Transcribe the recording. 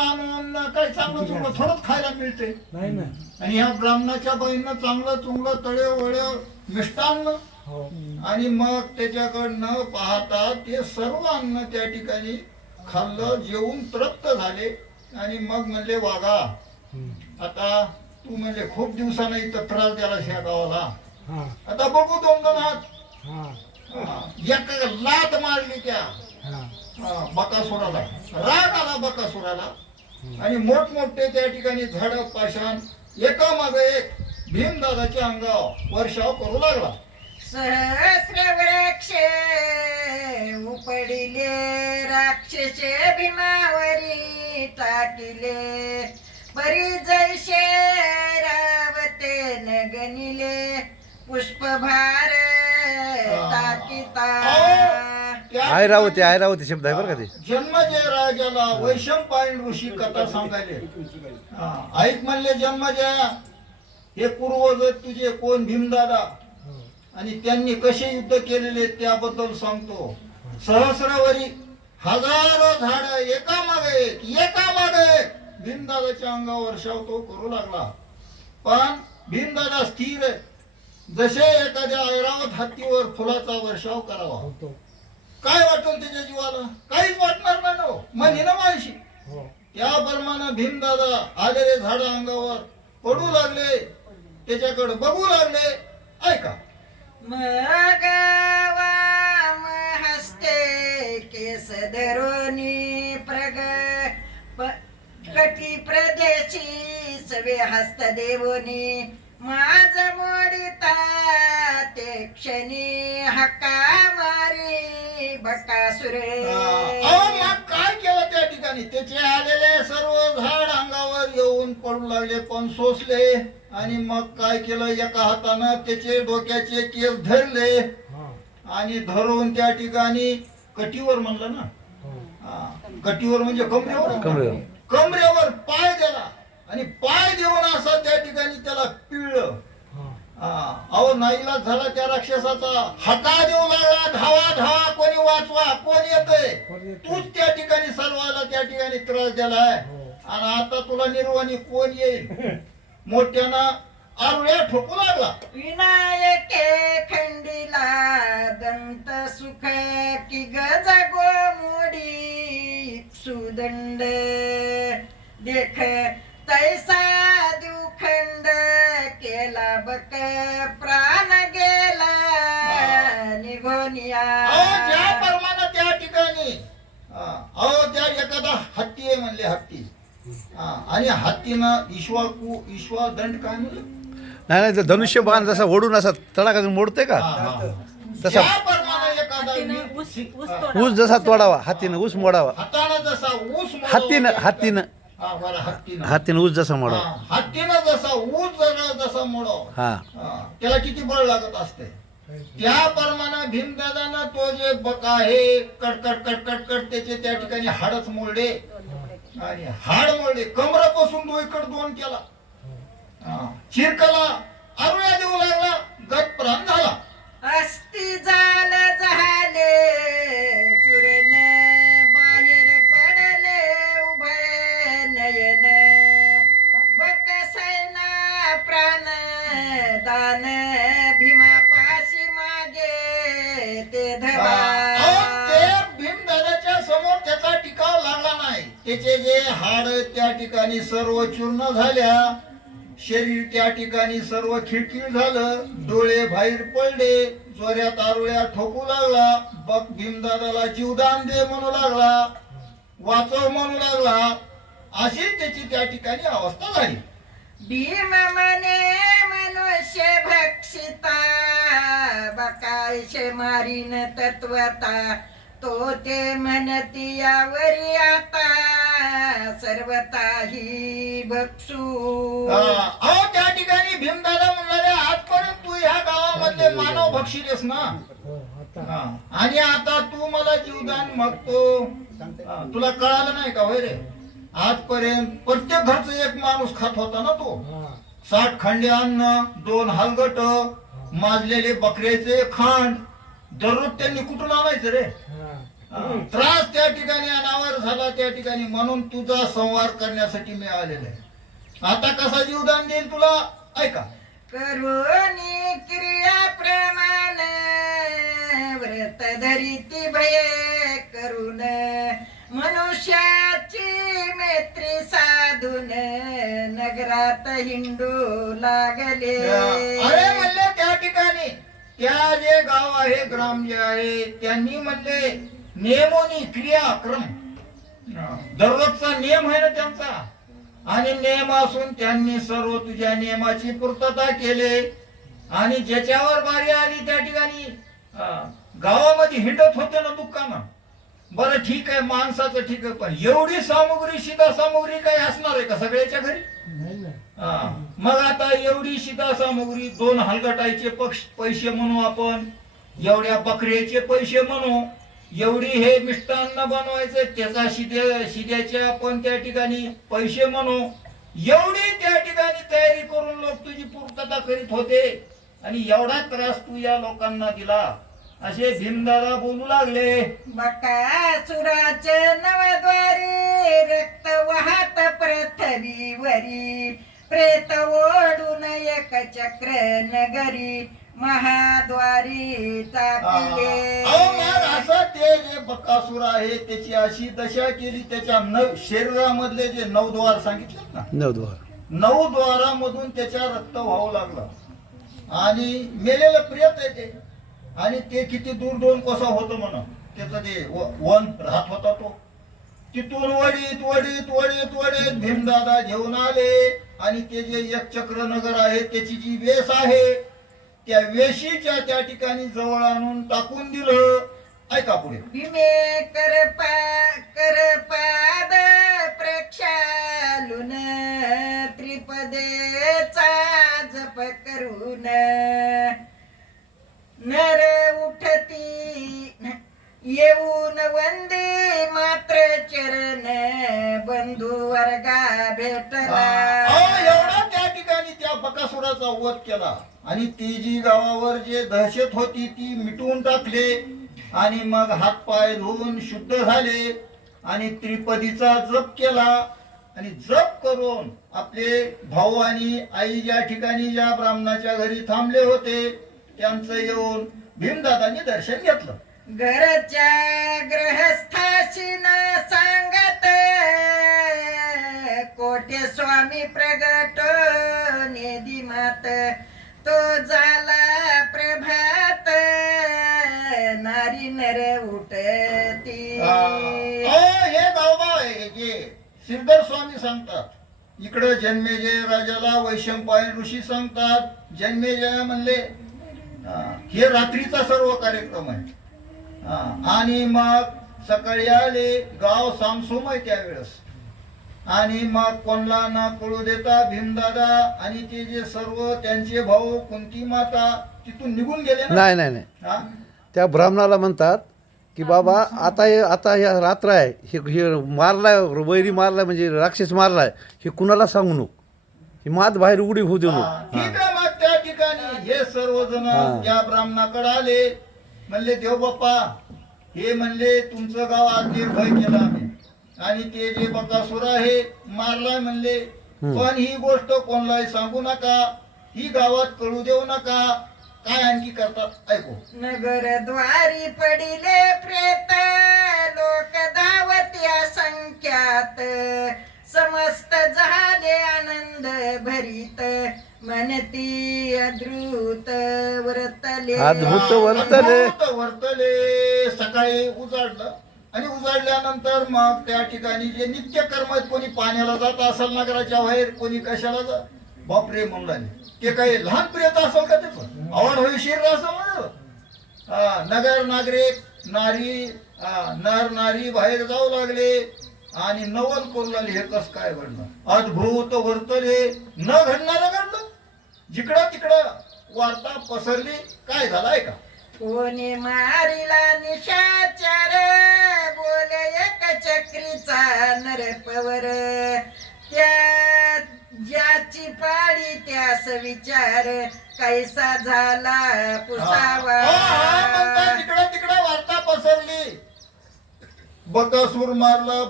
आणून काही चांगलं चुंगलं थोडंच खायला मिळते नाही ना. आणि ह्या ब्राह्मणाच्या बाईंना चांगलं चुंगलं तळे वळे मिष्टान्न हो. आणि मग त्याच्याकडे न पाहता ते सर्व अन्न त्या ठिकाणी खाल्लं, जेवून तृप्त झाले आणि मग म्हणले वागा आता तू म्हणजे खूप दिवसानं इथं त्रास द्यालास ह्या गावाला, हा आता बघू दोन दोन हात. हा एक लात मारली त्या हा बकासुराला, राग आला बकासुराला आणि मोठमोठे त्या ठिकाणी झाड पाषाण एका मागे एक भीमदादाच्या अंगावर वर्षाव करू लागला. सहस्र वृक्ष उपडिले राक्षसे भीमावरी टाकिले परी जैसे रावते न गणिले पुष्पभार टाकिता. आय रावती शब्द आहे बरं का ते. जन्मजय राजाला वैशंपायन ऋषी कथा सांगायले. ऐक म्हणले जन्मजय, हे पूर्वज तुझे कोण भीमदादा आणि त्यांनी कसे युद्ध केलेले त्याबद्दल सांगतो. सहस्रावरी हजारो झाड एका मागे एक भीमदादाच्या अंगावर वर्षाव तो करू लागला. पण भीमदादा स्थिर जसे एखाद्या ऐरावत हत्तीवर फुलाचा वर्षाव करावा. काय वाटेल त्याच्या जीवाला, काहीच वाटणार नाही ना, म्हणजे ना माहिती. त्याप्रमाणे भीमदादा आलेले झाड अंगावर पडू लागले, त्याच्याकडे बघू लागले. ऐका मग वाम हस्ते केस धरोनी कटी प्रदेशी सवे हस्त देवोनी माझ मोडिता ते क्षणी हक्का मारी बकासुरे. मग काय केलं त्या ठिकाणी, त्याचे आलेले सर्व झाड अंगावर येऊन पडू लागले पण सोसले आणि मग काय केलं, एका हातानं त्याचे डोक्याचे केस धरले आणि धरून त्या ठिकाणी कटीवर म्हणलं ना, कटीवर म्हणजे कमरेवर पाय दिला आणि पाय देऊन असं त्या ठिकाणी त्याला पिळलं. अहो नाईलाज झाला त्या राक्षसाचा. हाका देऊ लागला, धावा धावा, कोणी वाचवा, कोण येतंय, तूच त्या ठिकाणी सर्वाला त्या ठिकाणी त्रास दिलाय आणि आता तुला निर्वाणी कोण येईल. मोठ्यानं आरुळ्या ठोकू लागला. विनायके खंडीला दंत सुख की गज गोमुडी सुदंड देख तैसा दुखंड केला बक प्राण गेला निघोनिया. ज्याप्रमाणे त्या ठिकाणी त्या एखादा हत्ती आहे म्हणले, हत्ती आणि हत्तीनं ईश्वदंड काय म्हणलं, नाही धनुष्य बाण जसा ओढून असा तडाखा मोडते का तसा. ऊस जसा तोडावा हातीनं, ऊस मोडावा हातानं जसा ऊस हातीनं ऊस जसा मोडावा, हत्तीनं जसा ऊस जसा मोडावा, हा त्याला किती बळ लागत असते. त्याप्रमाणे भीमदादानं तो जे बका आहे कडकड कडकड कड त्याचे त्या ठिकाणी हाडच मोडले आणि हाड मोडले, कमरापासून दोईकड दोन केला, चिरकला, आरुळ्या देऊ लागला, गट प्राण झाला. अस्ति झाले चुरण बाहेर पडले उभय नयन बकसैना प्राण दान भीमा पाशी मागे ते धवा. भीमदादाच्या समोर त्याचा टिकाव लागला नाही. त्याचे जे हाड त्या ठिकाणी सर्व चूर्ण झाल्या, शरीर त्या ठिकाणी सर्व खिळखिळ झालं, डोळे बाहेर पडले, जोऱ्यात आरुळ्या ठोकू लागला. बक भीमदादाला जीवदान दे म्हणू लागला, वाचव म्हणू लागला. अशी त्याची त्या ठीकाणी अवस्था झाली. भीम मने मनुष्य भक्षिता बकायशे मारीन तत्वता तो ते म्हणती यावरी आता सर्वताही भक्षू. त्या ठिकाणी भीमदादा म्हणणारे आजपर्यंत तू ह्या गावामधले मानव भक्षिलेस ना, आणि आता तू मला जीवदान मागतो. तुला कळालं नाही का होय रे, आजपर्यंत प्रत्येक घरचं एक माणूस खात होता ना तो. 60 खंडे अन्न, 2 हलगट, माजलेले बकऱ्याचे खांड दररोज त्यांनी कुठून आणायचं रे. त्रास त्या ठिकाणी अनावर झाला त्या ठिकाणी, म्हणून तुझा संवार करण्यासाठी मी आलेलो आहे. आता कसा जीवदान देईल तुला ऐका. करुणी क्रिया प्रमाण व्रत धरिती भय करून मनुष्याची मैत्री साधून नगरात हिंडू लागले. अरे म्हणले त्या ठिकाणी त्या जे गाव आहे ग्राम जे आहे त्यांनी म्हणले नियमोनी क्रियाक्रम दररोजचा नियम आहे ना त्यांचा, आणि नियम असून त्यांनी सर्व तुझ्या नियमाची पूर्तता केले. आणि ज्याच्यावर बारी आली त्या ठिकाणी गावामध्ये हिंडत होते ना दुःखानं. बरं ठीक आहे माणसाचं ठीक आहे, पण एवढी सामुग्री शिदा सामुग्री काही असणार आहे का सगळ्याच्या घरी? मग आता एवढी शिदा सामुग्री 2 हलगटायचे पैसे म्हणू आपण, एवढ्या बकऱ्याचे पैसे म्हणू, एवढी हे मिष्टान्न बनवायचे त्याचा शिद्याचे आपण त्या ठिकाणी पैसे म्हणू, एवढी त्या ठिकाणी तयारी करून लोक तुझी पूर्तता करीत होते. आणि एवढा त्रास तू या लोकांना दिला असे भीमदादा बोलू लागले. बकासुराचे नवद्वारी रक्त वाहत पृथ्वीवरी प्रेत ओढून एक चक्र नगरी महाद्वारी टाकले. असं ते जे बकासूर आहे त्याची अशी दशा केली, त्याच्या शरीरामधले जे 9 द्वार सांगितले ना, 9 द्वारामधून त्याच्या रक्त व्हावं लागलं. आणि मेलेलं प्रेत आहे ते, आणि ते किती दूर 2 कोसा होतं म्हणा त्याचं ते वन राहत होता तो. तिथून वडीत वडीत वडीत वडीत भीमदादा घेऊन आले. आणि ते जे एक चक्र नगर आहे त्याची जी वेस आहे त्या वेशीच्या त्या ठिकाणी जवळ आणून टाकून दिलं. ऐका पुढे. भीमे करपाद प्रक्षालून त्रिपदेचा जप करून नर उठती येऊन वंदे मात्र चरण बंधू वर्गा भेटला. एवढा त्या ठिकाणी त्या बकासुराचा वध केला आणि ती जी गावावर जे दहशत होती ती मिटवून टाकले. आणि मग हातपाय धुवून शुद्ध झाले आणि त्रिपदीचा जप केला. आणि जप करून आपले भाऊ आणि आई ज्या ठिकाणी ज्या ब्राह्मणाच्या घरी थांबले होते त्यांचं येऊन भीमदादांनी दर्शन घेतलं. घरच्या ग्रहस्थाशी न सांगत कोठे स्वामी प्रगट नेदी मात तो झाला प्रभात नारी नर उठती. हे गावबा हे सिद्धर स्वामी सांगतात. इकडं जन्मेजय राजाला वैशंपायन ऋषी सांगतात. जन्मेजय म्हणले हे रात्रीचा सर्व कार्यक्रम आहे. आणि मग सकाळी आले, गाव सामसूम आहे त्यावेळेस. आणि मग कोणला न कळू देता भीमदादा आणि ते जे सर्व त्यांचे भाऊ कुंती माता तिथून निघून गेले ना. नाही त्या ब्राह्मणाला म्हणतात की बाबा आता या रात्र आहे, हे मारलाय, वैरी मारलाय म्हणजे राक्षस मारलाय, हे कुणाला सांगू नको, हे मात बाहेर उडी होऊ देऊ नको. ठीक आहे. मग त्या ठिकाणी हे सर्वजण त्या ब्राह्मणाकडे आले. म्हणले देव बाप्पा हे म्हणले तुमचं गाव आज निर्भय केलं आम्ही आणि ते जे बकासूर आहे मारलाय म्हणले, पण ही गोष्ट कोणालाही सांगू नका, ही गावात कळू देऊ नका. काय आणखी करतात ऐकू. नगर द्वारी पडिले प्रेत लोक धावत्या संख्यात समस्त झाले आनंद भरीत म्हणती अद्भुत वर्तले. वर्तले. सकाळी उजाडलं आणि उजाडल्यानंतर मग त्या ठिकाणी जे नित्य कर्म आहेत, कोणी पाण्याला जात असेल नगराच्या बाहेर, कोणी कशाला जात, बापरे म्हणून लागले. ते काही लहान प्रियत असेल का त्याचं आवड हवेशीर असेल ना. नगर नागरिक नारी नर नारी बाहेर जाऊ लागले आणि नवल करू लागले. हे कस काय घडलं, अद्भुत वर्तले, न घडणारं घडलं. जिकडं तिकडं वार्ता पसरली. काय झालं आहे का. कोणी मारिला निशाचार बोले एक चक्रीचा नरपवर त्या ज्याची पाळी त्यास विचार कैसा झाला पुसावा. जिकडं तिकडं वार्ता पसरली बकासूर मारला